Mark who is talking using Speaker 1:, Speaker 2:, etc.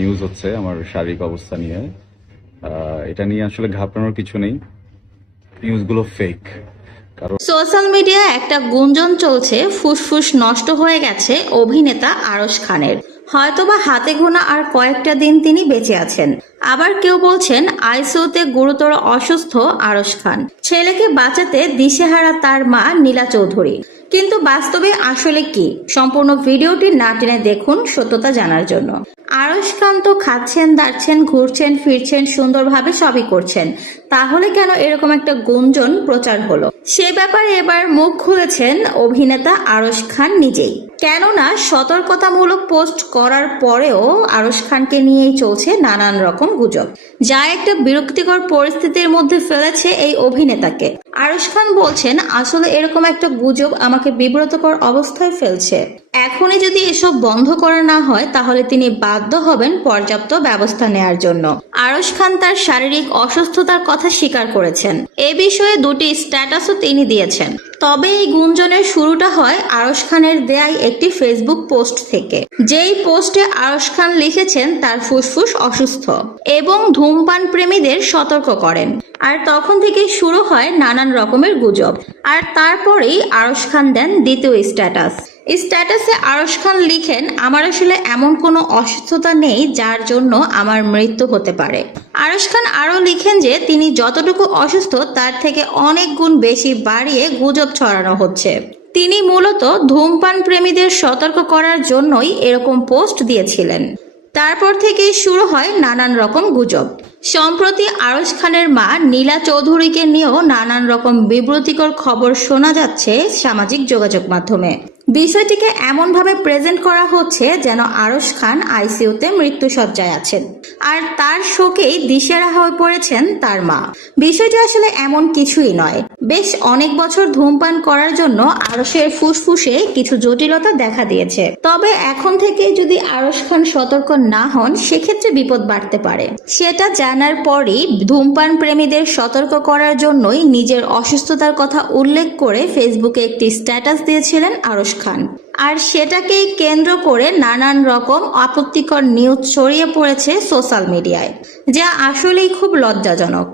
Speaker 1: News হচ্ছে আমার শারীরিক অবস্থা নিয়ে। এটা নিয়ে আসলে ঘাবড়ানোর কিছু নেই। নিউজগুলো ফেক
Speaker 2: সোশ্যাল মিডিয়ায় একটা গুঞ্জন চলছে, ফুসফুস নষ্ট হয়ে গেছে অভিনেতা আরশ খানের। হয়তোবা হাতে গোনা আর কয়েকটা দিন তিনি বেঁচে আছেন। আবার কেউ বলছেন, আইসিউতে গুরুতর অসুস্থ আরশ খান। ছেলেকে বাঁচাতে দিশেহারা তার মা নীলা চৌধুরী। কিন্তু বাস্তবে আসলে কি? সম্পূর্ণ ভিডিওটি না টেনে দেখুন সত্যতা জানার জন্য। আরশ খান তো খাচ্ছেন, দাঁড়ছেন, ঘুরছেন, ফিরছেন, সুন্দরভাবে সবই করছেন। তাহলে কেন এরকম একটা গুঞ্জন প্রচার হলো? সে ব্যাপারে এবার মুখ খুলেছেন অভিনেতা আরশ খান নিজেই। কেননা সতর্কতামূলক পোস্ট করার পরেও আরশ খানকে নিয়েই চলছে নানান রকম গুজব। যা একটা বিরক্তিকর পরিস্থিতির মধ্যে ফেলেছে এই অভিনেতাকে। আরশ খান বলছেন, আসলে এরকম একটা গুজব আমাকে বিব্রতকর অবস্থায় ফেলছে। এখনই যদি এসব বন্ধ করা না হয়, তাহলে তিনি বাধ্য হবেন পর্যাপ্ত ব্যবস্থা নেয়ার জন্য। আরশ খান তার শারীরিক অসুস্থতার কথা স্বীকার করেছেন। এ বিষয়ে দুটি স্ট্যাটাসও তিনি দিয়েছেন। তবে এই গুঞ্জনের শুরুটা হয় আরশ খানের দেয়াই একটি ফেসবুক পোস্ট থেকে। যেই পোস্টে আরশ খান লিখেছেন, তার ফুসফুস অসুস্থ এবং ধূমপান প্রেমীদের সতর্ক করেন। আর তখন থেকেই শুরু হয় নানান রকমের গুজব। আর তারপরেই আরশ খান দেন দ্বিতীয় স্ট্যাটাস। স্ট্যাটাসে আরশ খান লিখেন, আমার আসলে এমন কোনো অসুস্থতা নেই যার জন্য আমার মৃত্যু হতে পারে। আরশ খান আরও লিখেন যে, তিনি যতটুকু অসুস্থ, তার থেকে অনেক গুণ বেশি বাড়িয়ে গুজব ছড়ানো হচ্ছে। তিনি মূলত ধূমপান প্রেমীদের সতর্ক করার জন্যই এরকম পোস্ট দিয়েছিলেন। তারপর থেকেই শুরু হয় নানান রকম গুজব। সম্প্রতি আরশ খানের মা নীলা চৌধুরীকে নিয়েও নানান রকম বিব্রতিকর খবর শোনা যাচ্ছে সামাজিক যোগাযোগ মাধ্যমে। বিষয়টিকে এমনভাবে প্রেজেন্ট করা হচ্ছে যেন আরশ খান আইসিইউতে মৃত্যুসজ্জায় আছেন। আর তার শোকেই দিশেরা হয়ে পড়েছেন তার মা। বিষয়টি আসলে এমন কিছুই নয়। বেশ অনেক বছর ধূমপান করার জন্য আরশের ফুসফুসে কিছু জটিলতা দেখা দিয়েছে। তবে এখন থেকে যদি আরশ খান সতর্ক না হন, সেক্ষেত্রে বিপদ বাড়তে পারে। সেটা জানার পরই ধূমপান প্রেমীদের সতর্ক করার জন্যই নিজের অসুস্থতার কথা উল্লেখ করে ফেসবুকে একটি স্ট্যাটাস দিয়েছিলেন আরশ খান। আর সেটাকেই কেন্দ্র করে নানান রকম আপত্তিকর নিউজ ছড়িয়ে পড়েছে সোশ্যাল মিডিয়ায় যা আসলেই খুব লজ্জাজনক।